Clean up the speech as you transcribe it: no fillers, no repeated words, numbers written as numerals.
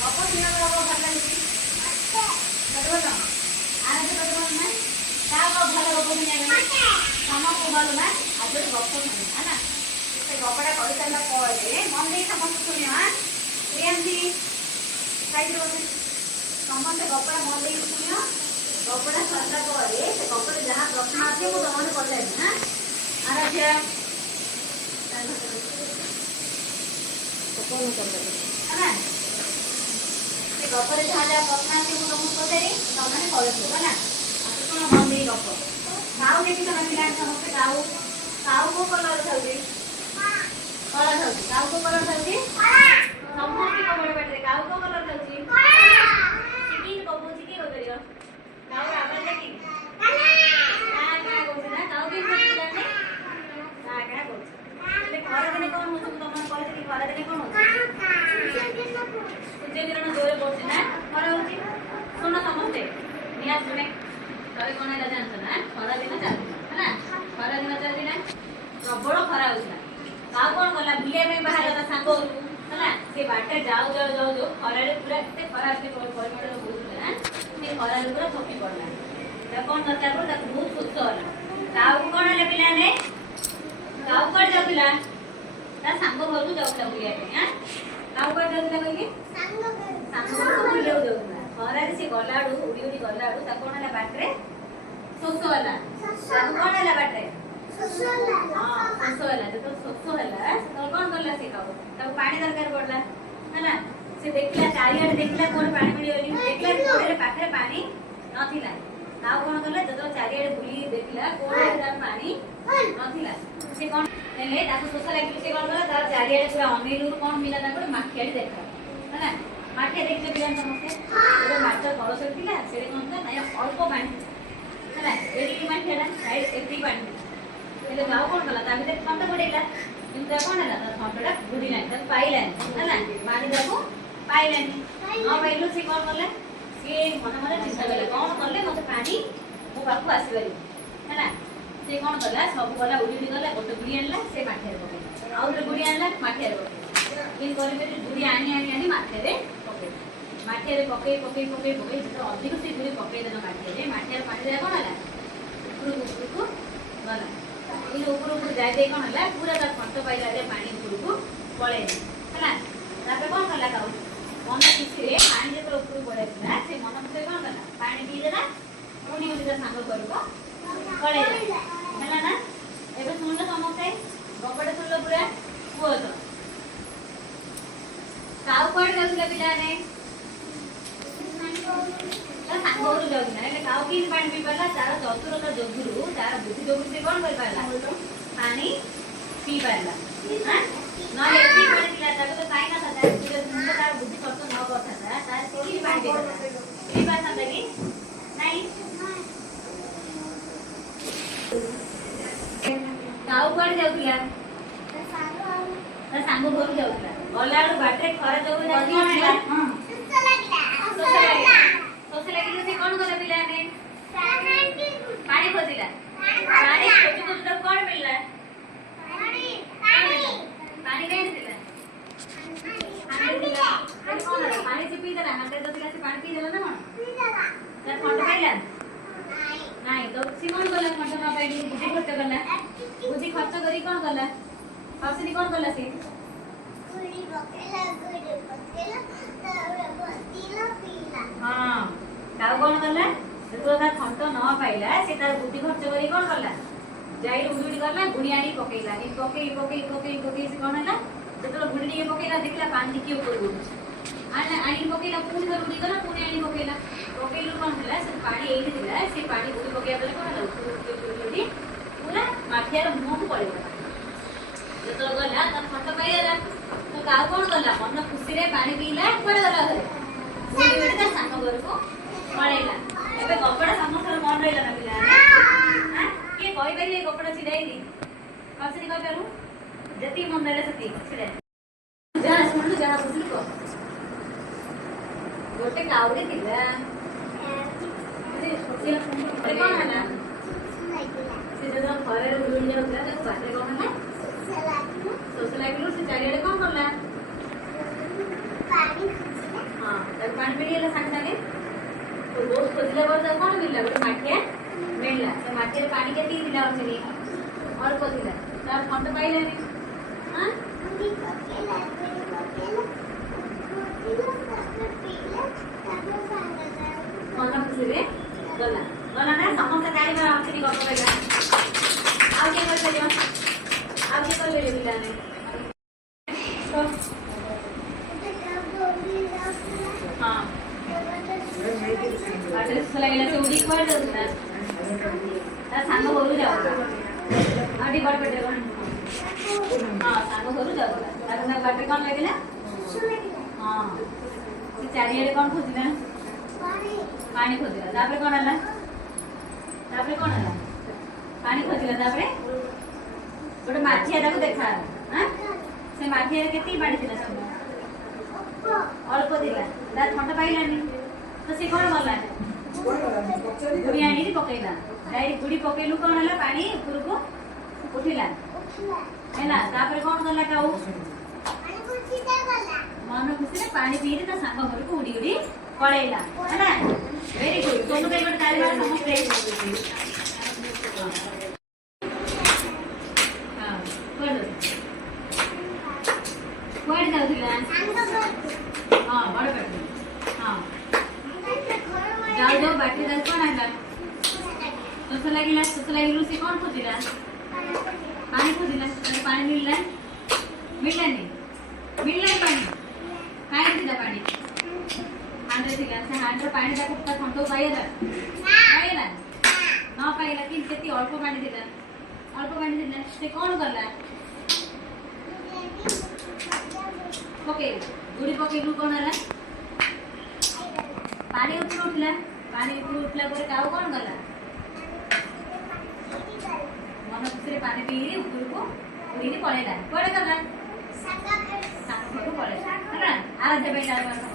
ଗପ ଶୁଣିବାକୁ ଭଲ ଲାଗୁଛି ଭଲ ଆର ଭଲ ନା କାହାକୁ ଭଲ ଗପ ଶୁଣିବା ପାଇଁ ସମସ୍ତଙ୍କୁ ଭଲ ନା ଆଜି ଗୋଟେ ଗପ ଶୁଣିବା ନା ସେ ଗପଟା କହିସାରିଲା ପରେ ମନ ଦେଇ ସମସ୍ତେ ଶୁଣିବା ପ୍ରିୟାନ୍ତି ଖାଇଦେବ ସମସ୍ତେ ଗପଟା ମନ ଦେଇକି ଶୁଣିବ ଗପଟା ସରିଲା ପରେ ସେ ଗପରେ ଯାହା ପ୍ରଶ୍ନ ଆସିବ ମୁଁ ତମକୁ ପଚାରିବି ନା ଆରାଧ୍ୟା ହେଲା ସେ ଗପରେ ଯାହା ଯାହା ପ୍ରଶ୍ନ ଆସିବ ମୁଁ ତମକୁ ପଚାରି ତମମାନେ କହିଥିବ ହେଲା ଆଉ ଶୁଣ ମନ ଦେଇ ଗପ କାଉ ଦେଖିଛ ନା ପିଲାମାନେ ସମସ୍ତେ କାଉ କାଉ କୋଉ କଲର ଥାଉଛି କଳା ଥାଉଛି କାଉ କୋଉ କଲର ଥାଉଛି ସମସ୍ତେ କବଳ ପାଟିରେ କାଉ କୋଉ କଲର ଥାଉଛି ଚିକି କହୁଛି କି କହିପାରିବ କାଉ ଆବାଜ ଦେଖି କାଁ କାଁ କହୁଛି ନା କାଉ ବି କହୁଛି କାଁ କାଁ କହୁଛି ହେଲେ ଖରାଦିନେ କ'ଣ ହଉଛି ମୁଁ ତମକୁ କହିଥିଲି ଖରାଦିନେ କ'ଣ ହଉଛି ସୂର୍ଯ୍ୟ କିରଣ ଜୋରେ ପଡୁଛି ନା ଖରା ହଉଛି ଶୁଣ ସମସ୍ତେ ନିହାତି ଶୁଣେ ତଳେ କ'ଣ ହେଲା ଜାଣିଛ ନା ଖରାଦିନ ଚାଲିଛି ହେଲା ଖରାଦିନ ଚାଲିଛି ନା ପ୍ରବଳ ଖରା ହଉଥିଲା କାଉ କ'ଣ କଲା ବୁଲିବା ପାଇଁ ବାହାରିଲା ତା ସାଙ୍ଗ ଘରକୁ ହେଲା ସେ ବାଟରେ ଯାଉ ଯାଉ ଯାଉ ଯାଉ ଖରାରେ ପୁରା ଏତେ ଖରା ଏତେ ପରିମାଣରେ ହଉଥିଲା ସେ ଖରାରେ ପୁରା ଥକି ପଡ଼ିଲା ତାକୁ କ'ଣ ଦରକାର ପଡ଼ିଲା ତାକୁ ବହୁତ ସୁସ୍ଥ ହେଲା କାଉକୁ କ'ଣ ହେଲା ପିଲାମାନେ କାଉ କୁଆଡ଼େ ଯାଉଥିଲା ତା ସାଙ୍ଗ ଘରକୁ ଯାଉଥିଲା ବୁଲିବା ପାଇଁ କାଉ କୁଆଡ଼େ ଯାଉଥିଲା କହିକି ସାଙ୍ଗ ଘରକୁ ବୁଲିବାକୁ ଯାଉଥିଲା ଖରାରେ ସେ ଗଲାବେଳୁ ଉଡ଼ି ଉଡ଼ି ଗଲାବେଳୁ ତାକୁ କ'ଣ ହେଲା ବାଟରେ ଶୋଷ ହେଲା ତାକୁ କ'ଣ ହେଲା ବାଟରେ ଶୋଷ ହେଲା ଯେତେବେଳେ ଶୋଷ ହେଲା ସେତେବେଳେ କ'ଣ କଲା ସେ କାଉ ତାକୁ ପାଣି ଦରକାର ପଡ଼ିଲା ହେଲା ସେ ଦେଖିଲା ଚାରିଆଡ଼େ ଦେଖିଲା କୋଉଠି ପାଣି ମିଳିବନି ଦେଖିଲା କୋଉଠି ପାଖରେ ପାଣି ନଥିଲା କାଉ କ'ଣ କଲା ଯେତେବେଳେ ଚାରିଆଡ଼େ ବୁଲି ଦେଖିଲା କୋଉଠି ତାର ପାଣି ନଥିଲା ସେ କ'ଣ ହେଲେ ତାକୁ ଶୋଷ ଲାଗିଲେ ସେ କ'ଣ କଲା ତାର ଚାରିଆଡ଼େ ପୁରା ଅନେଇଲୁ କ'ଣ ମିଳିଲା ତାକୁ ଗୋଟେ ମାଠିଆଟି ଦେଖା ହେଲା ମାଠିଆ ଦେଖିଛ ପିଲା ସମସ୍ତେ ଗୋଟେ ମାଛ କଳସ ଥିଲା ସେଠି କ'ଣ ଥିଲା ନାଇଁ ଅଳ୍ପ ପାଣି ହେଲା ଏତିକି ମାଠିଆଟା ଏତିକି ପାଣି ହେଲେ କାଉ କ'ଣ କଲା ତା ଭିତରେ ଥଣ୍ଟ ଗୋଡ଼େଇଲା କିନ୍ତୁ ତାର କ'ଣ ହେଲା ତା ଥଣ୍ଟଟା ବୁଡ଼ିଲାନି ତାକୁ ପାଇଲାନି ହେଲା ପାଣି ତାକୁ ପାଇଲାନି ନ ପାଇଲୁ ସେ କ'ଣ କଲା ସିଏ ମନେ ମନେ ଚିନ୍ତା କଲା କ'ଣ କଲେ ମୋତେ ପାଣି ମୋ ପାଖକୁ ଆସିପାରିବ ହେଲା ସେ କ'ଣ କଲା ସବୁ ଗଲା ଉଡ଼ି ଉଡ଼ି ଗଲା ଗୋଟେ ବୁଡ଼ି ଆଣିଲା ସେ ମାଠିଆରେ ପକେଇଲା ଆଉ ଗୋଟେ ବୁଡ଼ି ଆଣିଲା ମାଠିଆରେ ପକେଇଲା ଏମିତି କରି କରି ବୁଡ଼ି ଆଣି ଆଣି ଆଣି ମାଠିଆରେ ପକେଇଲା ମାଠିଆରେ ପକେଇ ପକେଇ ପକେଇ ପକେଇ ଯେତେବେଳେ ଅଧିକ ସେ ବୁଡ଼ି ପକେଇଦେଲା ମାଠିଆରେ ପାଣି ଦେଲା କ'ଣ ହେଲା ଉପରକୁ ଉପରକୁ ଗଲା ଏଇ ଉପରକୁ ଯାଇ ଯାଇ କ'ଣ ହେଲା ପୁରା ତା ଥଣ୍ଟ ପାଇଲା ପାଣି ଉପରକୁ ପଳେଇଲା ହେଲା ତାପରେ କ'ଣ କଲା କାଉ ମନ ଖୁସିରେ ପାଣି ଯେତେବେଳେ ଉପରକୁ ପଳେଇଥିଲା ସେ ମନ ଖୁସିରେ କ'ଣ କଲା ପାଣି ପିଇଦେଲା ପୁଣି ଉଠି ତା ସାଙ୍ଗ ଘରକୁ ପଳେଇଲା ହେଲା ନା ଏବେ ଶୁଣିଲ ସମସ୍ତେ ଗପଟା ଶୁଣିଲ ପୁରା କୁହ ତ କାଉ କୁଆଡ଼େ ଯାଉଥିଲା ପିଲାମାନେ ତା ସାଙ୍ଗ ଘରକୁ ଯାଉଥିଲା ହେଲେ କାଉ କେମିତି ପାଣି ପିଇ ପାରିଲା ତାର ଚତୁରତା ଯୋଗୁରୁ ତାର ବୁଦ୍ଧି ଯୋଗୁରୁ ସେ କ'ଣ କରିପାରିଲା ପାଣି ପିଇ ପାରିଲା ନହେଲେ ଏତିକି ପାଣି ଥିଲା ତାକୁ ତ ପାଇ ନଥାନ୍ତା ତାର ବୁଦ୍ଧି ଖର୍ଚ୍ଚ ନ କରିଥାନ୍ତା ତାର କେମିତି ପାଣି ପିଇ ପାରିଥାନ୍ତା କି ନାଇଁ କାଉ କୁଆଡ଼େ ଯାଉଥିଲା ତା ସାଙ୍ଗ ଘରକୁ ଯାଉଥିଲା ଗଲାବେଳୁ ବାଟରେ ଖରା ଯୋଗୁରୁ ଶୋଷ ଲାଗିଲେ ସେ କ'ଣ କଲା ପିଲାମାନେ ପାଣି ଖୋଜିଲା ପାଣି ଖୋଜୁ ଖୋଜୁ ତାକୁ କ'ଣ ମିଳିଲା ପାଣି କାଢ଼ିଥିଲା ପାଣି ସେ ପିଇଦେଲା ହାତରେ ତ ଥିଲା ସେ ପାଣି ପିଇଦେଲା ନା କ'ଣ ତା ଥଣ୍ଡା ପାଇଲା ନାଇଁ ତ ସେ କ'ଣ କଲା ଥଣ୍ଡା ନ ପାଇଲି ବୁଦ୍ଧି ଖର୍ଚ୍ଚ କଲା ବୁଦ୍ଧି ଖର୍ଚ୍ଚ କରି କ'ଣ କଲା ହସିନି କ'ଣ କଲା ସେ ହଁ କାଉ କ'ଣ କଲା ଯେତେବେଳେ ତା ଥଣ୍ଟ ନ ପାଇଲା ସେ ତାର ବୁଦ୍ଧି ଖର୍ଚ୍ଚ କରି କ'ଣ କଲା ଯାଇ ଉଡ଼ି ଉଡ଼ି ଗଲା ବୁଡ଼ି ଆଣି ପକେଇଲା ପକେଇ ପକେଇ ପକେଇ ପକେଇ ସେ କ'ଣ ହେଲା ଯେତେବେଳେ ବୁଡ଼ି ଟିକେ ପକେଇଲା ଦେଖିଲା ପାଣି ଟିକେ ଉପରକୁ ଉଠୁଛି ଆଣିକି ପକେଇଲା ପୁଣି ଥରେ ବୁଡ଼ି ଗଲା ପୁଣି ଆଣି ପକେଇଲା ପକେଇଲୁ କ'ଣ ହେଲା ସେ ପାଣି ଏଇଠି ଥିଲା ସେ ପାଣି ବୁଡ଼ି ପକେଇବା ପରେ କ'ଣ ହେଲା ଉଠି ପୁରା ମାଠିଆର ମୁହଁକୁ ପଳେଇଗଲା ଯେତେବେଳେ ଗଲା ତା ଥଣ୍ଟ ପାଇଗଲା ତ କାଉ କ'ଣ କଲା ମନ ଖୁସିରେ ପାଣି ପିଇଲା କୁଆଡ଼େ ଗଲା ଘରେ ବୁଡ଼ି ବୁଡ଼ି ତା ସାଙ୍ଗ ଘରକୁ ପଳେଇଲା ଏବେ ଗପଟା ସମସ୍ତଙ୍କର ମନ ରହିଲା ନା ପିଲା କିଏ କହିପାରିବେ ଏ ଗପଟା ଛିଡ଼ାଇନି ହସିନି କହିପାରୁ ଯେତିକି ମନ ରହିଲା ସେତିକି ଛିଡ଼ାଇ ଯାହା ଶୁଣିଲୁ ଯାହା ବୁଝିଲୁ କହ ଗୋଟେ କାଉଟେ ଥିଲା କ'ଣ ହେଲା ସେ ଯେତେବେଳେ ଖରାରେ ଉଡ଼ି ଯାଉଥିଲା ତାକୁ ବାଟରେ କ'ଣ ହେଲା ଶୋଷ ଲାଗିଲୁ ସେ ଚାରିଆଡ଼େ କ'ଣ କଲା ହଁ ମାଠିଆରେ ପାଣି କେତିକି ଥିଲା ଅଛି ଅଳ୍ପ ଥିଲା ତାର ଖଣ୍ଡ ପାଇଲାନି ହଁ ମନ ଖୁସିରେ ଗଲା ଗଲା ନା ସମସ୍ତେ ଗାଡ଼ି ଅଛି ଗପ କହିଲା ଆଉ କିଏ କରିପାରିବ ଆଉ କିଏ କରିପାରିବ ପିଲାମାନେ ହଁ ବାଟରେ ଶୋଷ ଲାଗିଲା ସେ ଉଡ଼ିକି କୁଆଡ଼େ ଯାଉଥିଲା ତା ସାଙ୍ଗ ଘରୁ ଯାଉଥିଲା ଆଉ ଟିକେ ବଡ଼ ପେଟରେ କ'ଣ ହଁ ସାଙ୍ଗ ଘରୁ ଯାଉଥିଲା ତାକୁ ତା ବାଟରେ କ'ଣ ଲାଗିଲା ହଁ ସେ ଚାରିଆଡ଼େ କ'ଣ ଖୋଜିଲା ପାଣି ଖୋଜିଲା ତାପରେ କ'ଣ ହେଲା ପାଣି ଖୋଜିଲା ତାପରେ ଗୋଟେ ମାଠିଆ ତାକୁ ଦେଖାହେଲା ହଁ ସେ ମାଠିଆରେ କେତିକି ପାଣି ଥିଲା ସବୁ ଅଳ୍ପ ଥିଲା ତା ଥଣ୍ଡା ପାଇଲାନି ତ ସେ କ'ଣ କଲା ଗୁଡ଼ି ଆଣିକି ପକେଇଲା ଡାଇରେକ୍ଟ ଗୁଡ଼ି ପକେଇଲୁ କ'ଣ ହେଲା ପାଣି ଉପରକୁ ଉଠିଲା ହେଲା ତାପରେ କ'ଣ କଲା କାଉ ମନ ଖୁସିରେ ପାଣି ପିଇଲେ ତା ସାଙ୍ଗ ଘରକୁ ଉଡ଼ି ଉଡ଼ି ପଳେଇଲା ହେଲା ଭେରି ଗୁଡ୍ ତୋ ପାଇଁ ଗୋଟେ ତାଳି ମାର ସମସ୍ତେ କୁଆଡ଼େ ଯାଉଥିଲା ହଁ ବଡ଼ ପାଟି ହଁ ଯାଉ ଯାଉ ବାଟରେ ଯାଉ କ'ଣ ହେଲା ଶୋଷ ଲାଗିଲୁ ସେ କ'ଣ ଖୋଜିଲା ପାଣି ଖୋଜିଲା ପାଣି ମିଳିଲାନି ପାଣି କାହିଁ ଥିଲା ପାଣି ହାଣ୍ଡରେ ଥିଲା ସେ ହାଣ୍ଡର ପାଣି ତାକୁ ତା ଥଣ୍ଟକୁ ପାଇଲା ନ ପାଇଲା କିନ୍ତୁ ସେଠି ଅଳ୍ପ ପାଣି ଥିଲା ସେ କ'ଣ କଲା ଗୁଡ଼ି ପକେଇଲୁ କ'ଣ ହେଲା ପାଣି ଉପରୁ ଉଠିଲା ପରେ କାଉ କ'ଣ କଲା ମନ ଖୁସିରେ ପାଣି ପିଇଲି ଉପରକୁ ଉଡ଼ିକି ପଳେଇଲା କୁଆଡ଼େ ଗଲା ସାଙ୍ଗ ଘରକୁ ପଳେଇଲା ହେଲା ଆରାଧ୍ୟ ପାଇଁ